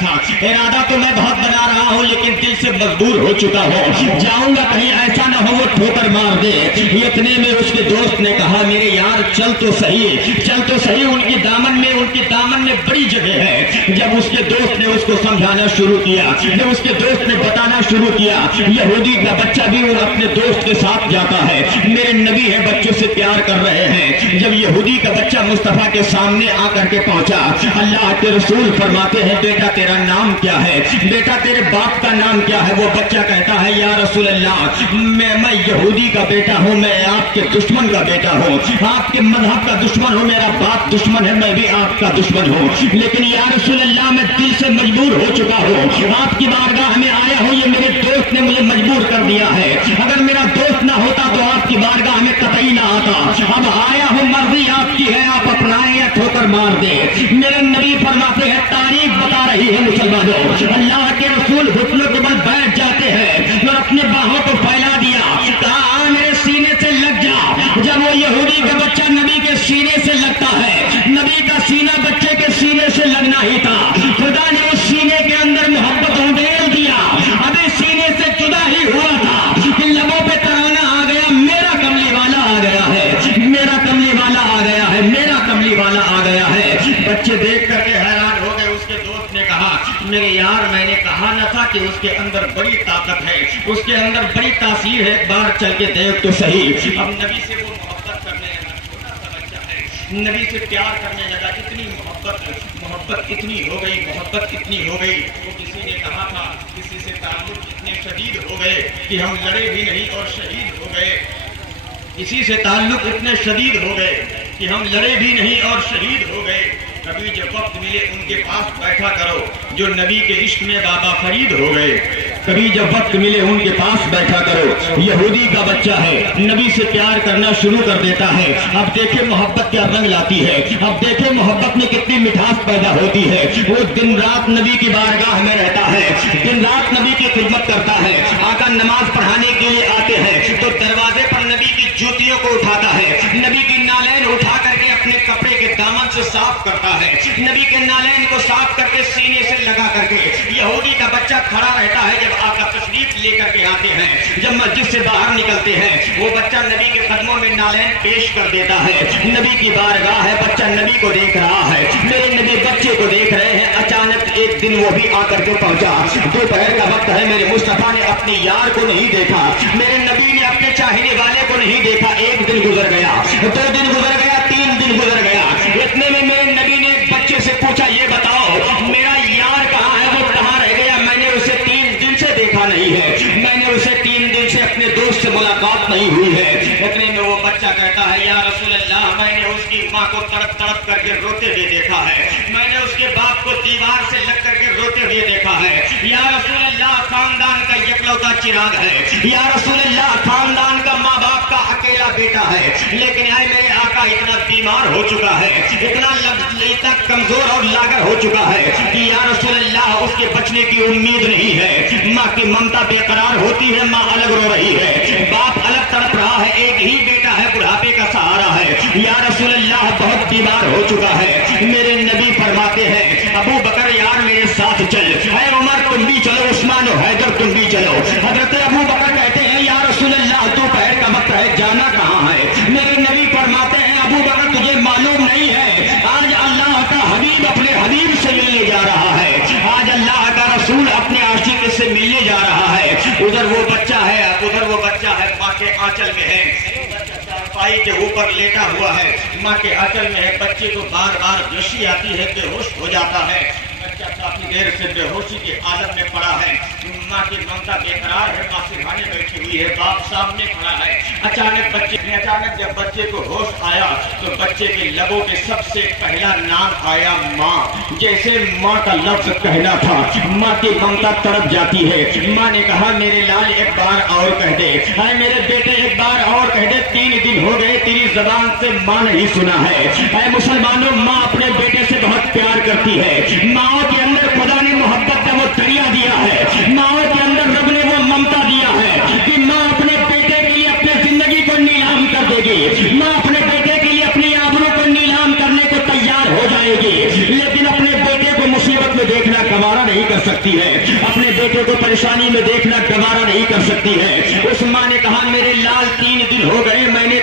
تھا ارادہ تو میں بہت بنا رہا ہوں لیکن دل سے مجبور ہو چکا ہوں، جاؤں گا کہیں ایسا نہ ہو وہ ٹھوکر مار دے۔ اتنے میں اس کے دوست نے کہا میرے یار چل تو صحیح، ان کی دامن میں بڑی جگہ ہے۔ جب اس کے دوست نے اس کو سمجھانا شروع کیا، جب اس کے دوست نے بتانا شروع کیا، یہودی کا بچہ بھی وہ اپنے دوست کے ساتھ جاتا ہے، میرے نبی ہے بچوں سے پیار کر رہے ہیں۔ جب یہودی کا بچہ مصطفیٰ کے سامنے آ کر کے پہنچا، اللہ کے رسول فرماتے ہیں بیٹا تیرا نام کیا ہے، بیٹا تیرے باپ کا نام کیا ہے؟ وہ بچہ کہتا ہے یا رسول اللہ میں یہودی کا بیٹا ہوں، میں آپ کے دشمن کا بیٹا ہوں، آپ کے مذہب کا دشمن ہوں، میرا باپ دشمن ہے، میں بھی آپ کا دشمن ہوں، لیکن یا رسول اللہ میں دل سے مجبور ہو چکا ہوں، آپ کی بارگاہ میں آیا ہوں، یہ میرے دوست نے مجھے مجبور کر دیا ہے، اگر میرا دوست نہ ہوتا تو آپ کی بارگاہ میں قطعی نہ آتا، اب آیا ہوں مرضی آپ کی ہے، آپ اپنائیں یا ٹھوکر مار دے۔ میرے نبی فرماتے ہیں تاریخ بتا رہی ہے مسلمانوں، اللہ کے رسول گھٹنوں کے بل بیٹھ جاتے ہیں اور اپنے باہوں کو پھیلا دیا، کہا میرے سینے سے لگ جا۔ جب وہ یہودی کا بچہ نبی کے سینے سے لگتا ہے، نبی کا سینہ بچے کے سینے سے لگنا ہی تھا، خدا نے اس سینے کے اندر محبت ڈال دیا، ابھی سینے سے جدا ہی ہوا تھا کہ لبوں پہ ترانہ آ گیا، میرا کملی والا آ گیا ہے، میرا کملی والا آ گیا ہے، میرا کملی والا آ گیا ہے۔ بچے دیکھ کر کے حیران ہو گئے۔ اس کے دوست نے کہا میرے یار میں نے کہا نہ تھا کہ اس کے اندر بڑی طاقت ہے، اس کے اندر بڑی تاثیر ہے، ایک بار چل کے دیکھ تو صحیح۔ اب نبی سے وہ محبت کرنے لگا، چھوٹا سا بچہ ہے، نبی سے پیار کرنے لگا، اتنی محبت اتنی ہو گئی، وہ کسی نے کہا تھا کسی سے تعلق اتنے شدید ہو گئے کہ ہم لڑے بھی نہیں اور شہید ہو گئے، کسی سے تعلق اتنے شدید ہو گئے کہ ہم لڑے بھی نہیں اور شہید ہو گئے۔ کبھی جب وقت ملے ان کے پاس بیٹھا کرو جو نبی کے عشق میں بابا فرید ہو گئے، کبھی جب وقت ملے ان کے پاس بیٹھا کرو۔ یہودی کا بچہ ہے، نبی سے پیار کرنا شروع کر دیتا ہے، اب دیکھیں محبت کیا رنگ لاتی ہے، اب دیکھیں محبت میں کتنی مٹھاس پیدا ہوتی ہے۔ وہ دن رات نبی کی بارگاہ میں رہتا ہے، دن رات نبی کی خدمت کرتا ہے، آقا نماز پڑھانے کے لیے آتے ہیں تو دروازے پر نبی کی جوتیوں کو اٹھاتا ہے، نبی کی نالین اٹھا کر کے اپنے کپڑے کے دامن سے صاف کرتا ہے، نبی کے نالین کو صاف کر کے سینے سے لگا کر کے یہودی کا بچہ کھڑا رہتا ہے۔ جب آقا تشریف لے کر کے آتے ہیں، جب مسجد سے باہر نکلتے ہیں، وہ بچہ نبی کے قدموں میں نالین پیش کر دیتا ہے، نبی کی بارگاہ ہے، بچہ نبی کو دیکھ رہا ہے، میرے نبی بچے کو دیکھ رہے ہیں۔ اچانک ایک دن وہ بھی آ کر کے پہنچا، دوپہر کا وقت ہے، میرے مصطفیٰ نے اپنی یار کو نہیں دیکھا، میرے نبی نے اپنے چاہنے والے کو نہیں دیکھا۔ ایک دن گزر گیا، 2 دن گزر گیا، 3 دن گزر گیا، اتنے میں میرے نبی نے ایک بچے سے پوچھا یہ بتاؤ میرا یار کہاں ہے، وہ کہاں رہ گیا، میں نے اسے 3 دن سے دیکھا نہیں ہے، میں نے اسے 3 دن سے اپنے دوست سے ملاقات نہیں ہوئی ہے۔ اتنے میں وہ بچہ کہتا ہے یا رسول اللہ میں نے اس کی ماں کو تڑپ تڑپ کر کے روتے ہوئے دیکھا ہے، میں نے اس کے باپ کو دیوار سے لگ کر کے روتے ہوئے دیکھا ہے، یا رسول اللہ خاندان کا یکلوتا چراغ ہے، یا رسول اللہ خاندان کا ماں باپ کا اکیلا بیٹا ہے، لیکن اے میرے آقا اتنا بیمار ہو چکا ہے، اتنا کمزور اور لاغر ہو چکا ہے کہ یا رسول اللہ اس کے بچنے کی امید نہیں ہے، ماں کی ممتا بے قرار ہوتی ہے، ماں الگ رو رہی ہے، باپ الگ تڑپ رہا ہے، ایک ہی بیٹا ہے، بڑھاپے کا سہارا ہے، یا رسول اللہ بہت بیمار ہو چکا ہے۔ میرے نبی فرماتے ہیں ابو بکر یار میرے ساتھ چل، اے عمر تم بھی چلو، عثمان و حیدر تم بھی چلو۔ حضرت ابو بکر کہتے ہیں یا رسول اللہ دوپہر کا وقت ہے، جانا کہاں ہے؟ میرے نبی فرماتے ہیں ابو بکر تجھے معلوم نہیں ہے آج اللہ کا حبیب اپنے حبیب سے ملنے جا رہا ہے، آج اللہ کا رسول اپنے عاشق سے ملنے جا رہا ہے۔ ادھر وہ بچہ ہے ماں کے آنچل میں ہے، چارپائی کے اوپر لیٹا ہوا ہے، ماں کے آنچل میں ہے، بچے کو بار بار جوشی آتی ہے، بے ہوش ہو جاتا ہے، بچہ کافی دیر سے بے ہوشی کے عالم میں پڑا ہے، ماں کی ممتا بے قرار ہے، ماں سرہانے بیٹھی ہوئی ہے، باپ سامنے کھڑا ہے۔ اچانک جب بچے کو ہوش آیا تو بچے کے لبوں پہ سب سے پہلا نام آیا ماں، جیسے ماں کا لفظ کہنا تھا، ماں کی ممتا تڑپ جاتی ہے۔ ماں نے کہا میرے لال ایک بار اور کہہ دے، اے میرے بیٹے ایک بار اور کہہ دے، 3 دن ہو گئے تیری زبان سے ماں نہیں سنا ہے۔ اے مسلمانوں ماں اپنے بیٹے سے بہت پیار کرتی ہے، ماں کے اندر خدا نے محبت کا وہ دریا دیا ہے، ماں کے اندر رب نے وہ ممتا دیا ہے کہ ماں اپنے بیٹے کے لیے اپنے زندگی کو نیلام کر دے گی، ماں اپنے بیٹے کے لیے اپنی آبرو کو نیلام کرنے کو تیار ہو جائے گی، لیکن اپنے بیٹے کو مصیبت میں دیکھنا دیکھنا گوارا نہیں کر سکتی ہے، اپنے بیٹے کو پریشانی میں دیکھنا گوارا نہیں کر سکتی ہے۔ اس ماں نے کہا میرے لال 3 دن ہو گئے میں نے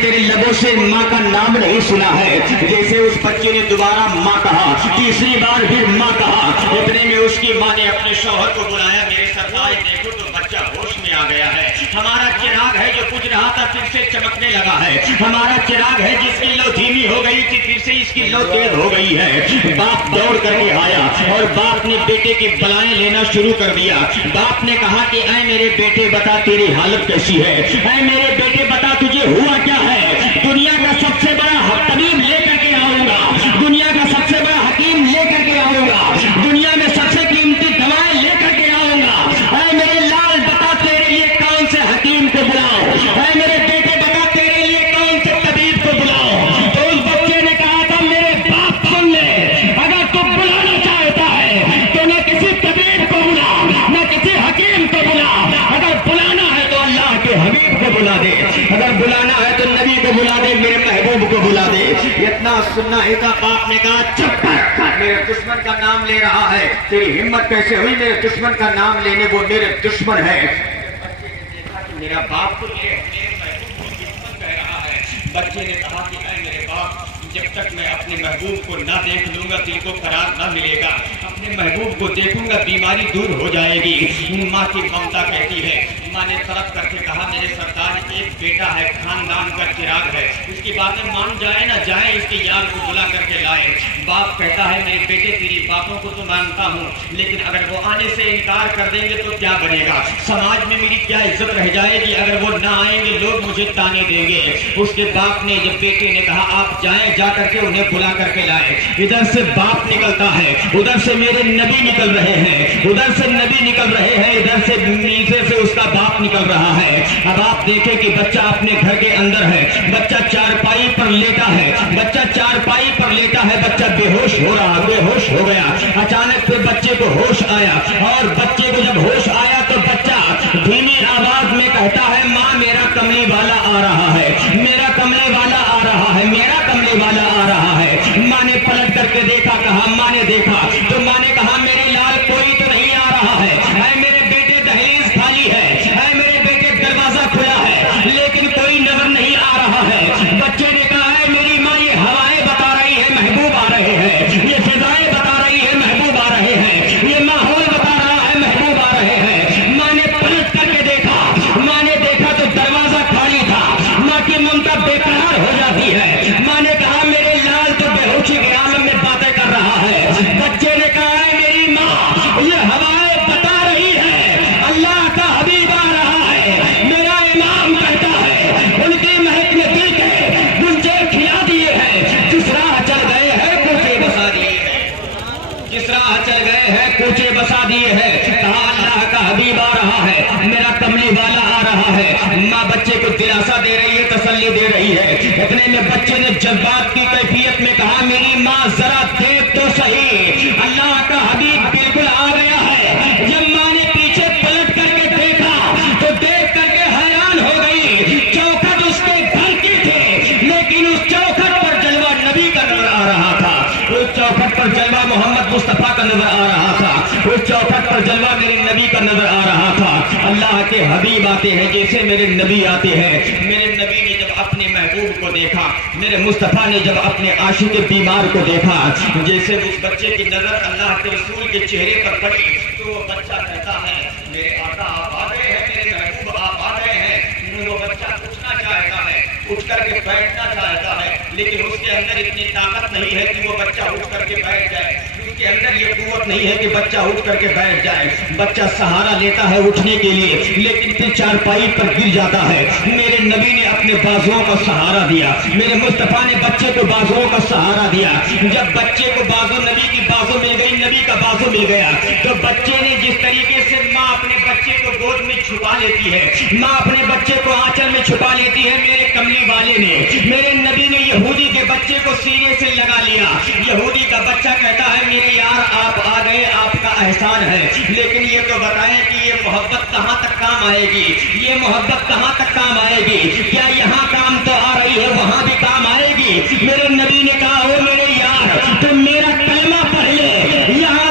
تیرے لبوں سے ماں کا نام نہیں سنا ہے۔ جیسے اس بچے نے دوبارہ ماں کہا، تیسری بار پھر ماں کہا، اتنے میں اس کی ماں نے اپنے شوہر کو بلایا، میرے سرکار دیکھو تو بچہ ہوش میں آ گیا ہے، ہمارا چراغ ہے جو بجھ رہا تھا پھر سے چمکنے لگا ہے، ہمارا چراغ ہے جس کی لو دھیمی ہو گئی تھی پھر سے اس کی لو تیز ہو گئی ہے۔ باپ دوڑ کر کے آیا اور باپ نے بیٹے کی بلائیں لینا شروع کر دیا۔ باپ نے کہا کہ اے میرے بیٹے بتا تیری حالت کیسی ہے، اے میرے بیٹے بتا تجھے ہوا کیا ہے؟ دنیا کا سب سے بڑا طبیب لے کر کے آؤں گا، دنیا کا سب سے بڑا حکیم لے کر کے آؤں گا، دنیا میں سب سے قیمتی دوائیں لے کر کے آؤں گا۔ اے میرے لال بتا تیرے لیے کون سے حکیم کو بلاؤ، اے میرے بیٹے بتا تیرے لیے کون سے طبیب کو بلاؤ۔ تو اس بچے نے کہا تھا میرے باپ سن لے، اگر تو بلانا چاہتا ہے تو نہ کسی طبیب کو بلا نہ کسی حکیم کو بلا، اگر بلانا ہے تو اللہ کے حبیب کو بلا دے، اگر بلانا ہے تو نبی کو بلا دے، میرے محبوب کو بلا دے۔ اتنا سننا ہی تھا، باپ نے کہا چپ کر، میرے دشمن کا نام لے رہا ہے، تیری ہمت کیسے ہوئی میرے دشمن کا نام لینے، وہ میرے دشمن ہے۔ بچے نے دیکھا کہ میرا باپ تو میرے محبوب کو دشمن کہہ رہا ہے۔ بچے نے کہا کہ اے میرے باپ جب تک میں اپنے محبوب کو نہ دیکھ لوں گا دل کو قرار نہ ملے گا، اپنے محبوب کو دیکھوں گا بیماری دور ہو جائے گی۔ ماں کی ممتا کہتی ہے، ماں نے طرف کر کے کہا میرے سرکار ایک بیٹا ہے خاندان کا چراغ ہے، اس کی باتیں مان جائے نہ جائے اس کے یار کو بلا کر کے لائے۔ باپ کہتا ہے میرے بیٹے تیری باتوں کو تو مانتا ہوں لیکن اگر وہ آنے سے انکار کر دیں گے تو کیا بنے گا، سماج میں میری کیا عزت رہ جائے گی، اگر وہ نہ آئیں گے لوگ مجھے تانے دیں گے۔ اس کے باپ نے جب بیٹے نے کہا آپ جائیں، جا کر کے انہیں بلا کر کے لائے۔ ادھر سے باپ نکلتا ہے، ادھر سے میرے نبی نکل رہے ہیں، ادھر سے نبی نکل رہے ہیں، ادھر سے نیچے سے اس کا باپ نکل رہا ہے۔ اب آپ دیکھیں کہ بچہ اپنے گھر کے اندر ہے، بچہ چارپائی پر لیٹا ہے، بچہ چارپائی پر لیٹا ہے، بچہ بے ہوش ہو رہا، بے ہوش ہو گیا۔ اچانک سے بچے کو ہوش آیا اور بچے کو جب ہوش آیا تو بچہ دھیمی آواز میں کہتا ہے ماں میرا کملی والا آ رہا ہے، میرا کملی والا آ رہا ہے، میرا کملی والا آ رہا ہے۔ ماں نے پلٹ کر کے دیکھا، کہا ماں نے دیکھا تو ماں نے کہا میرے لال کوئی تو نہیں آ رہا ہے، اے میرے بیٹے دہلیز خالی ہے، اے میرے بیٹے دروازہ کھلا ہے لیکن کوئی نظر نہیں آ رہا ہے۔ بچے نے کہا ہے میری ماں یہ ہوائیں بتا رہی ہے محبوب آ رہے ہیں، یہ فضائیں بتا رہی ہے محبوب آ رہے ہیں، یہ ماحول بتا رہا ہے محبوب آ رہے ہیں۔ ماں نے پلٹ کر کے دیکھا، ماں نے دیکھا تو دروازہ خالی تھا۔ ماں کی ممتا بے قرار ہو جاتی ہے۔ ماں نے کہا میرے لال تو بے ہوشی کے عالم میں باتیں کر رہا ہے۔ بچے نے کہا ہے میری ماں یہ ہوائیں بتا رہی ہے اللہ کا حبیب آ رہا ہے، میرا امام کہتا ہے ان کی مہک میں دل کے گلچے کھلا دیے ہیں، جس راہ چل گئے ہیں کوچے بسا دیے ہیں، جس راہ چل گئے ہیں کوچے بسا دیے ہیں۔ کہا اللہ کا حبیب آ رہا ہے، میرا کملی والا آ رہا ہے۔ ماں بچے کو دلاسا دے رہی ہے، تسلی دے رہی ہے۔ اتنے میں بچے نے جذبات کی کیفیت میں کہا میری ماں ذرا دیکھ تو صحیح، اللہ کا حبیب بالکل آ گیا ہے۔ جب ماں نے پیچھے پلٹ کر کے دیکھا تو دیکھ کر کے حیران ہو گئی، چوکھٹ اس کے گھر کی تھی لیکن اس چوکھٹ پر جلوہ نبی کا نظر آ رہا تھا، اس چوکھٹ پر جلوہ محمد مصطفیٰ کا نظر آ رہا تھا، اس چوکھٹ پر جلوہ میرے نبی کا نظر آ رہا تھا۔ اللہ کے حبیب آتے ہیں جیسے میرے نبی آتے ہیں۔ میرے نبی نے جب اپنے محبوب کو دیکھا، میرے مصطفیٰ نے جب اپنے عاشق بیمار کو دیکھا، جیسے اس بچے کی نظر اللہ کے رسول کے چہرے پر پڑی تو وہ بچہ کہتا ہے میرے آقا آپ آ گئے ہیں، میرے محبوب آپ آ گئے ہیں۔ وہ بچہ اٹھنا چاہتا ہے، اٹھ کر کے بیٹھنا چاہتا ہے لیکن اس کے اندر اتنی طاقت نہیں ہے کہ وہ بچہ اٹھ کر کے بیٹھ جائے، اس کے اندر یہ قوت نہیں ہے کہ بچہ اٹھ کر کے بیٹھ جائے۔ بچہ سہارا لیتا ہے اٹھنے کے لیے لیکن پھر چارپائی پر گر جاتا ہے۔ میرے نبی نے اپنے بازوؤں کا سہارا دیا، میرے مصطفیٰ نے بچے کو بازوؤں کا سہارا دیا۔ جب بچے کو بازو، نبی کی بازو مل گئی، نبی کا بازو مل گیا تو بچے نے جس طریقے سے ماں اپنے بچے کو گود میں چھپا لیتی ہے، ماں اپنے بچے کو آنچل میں چھپا لیتی ہے، میرے کملی والے نے، میرے نبی نے یہودی کے بچے کو سینے سے لگا لیا۔ یہودی کا بچہ کہتا ہے میرے یار آپ آ گئے، آپ کا احسان ہے لیکن یہ تو بتائیں کہ یہ محبت کہاں تک کام آئے گی، یہ محبت کہاں تک کام آئے گی، کیا یہاں کام تو آ رہی ہے وہاں بھی کام آئے گی؟ میرے نبی نے کہا او میرے یار تم میرا کلمہ پڑھ لے، یہاں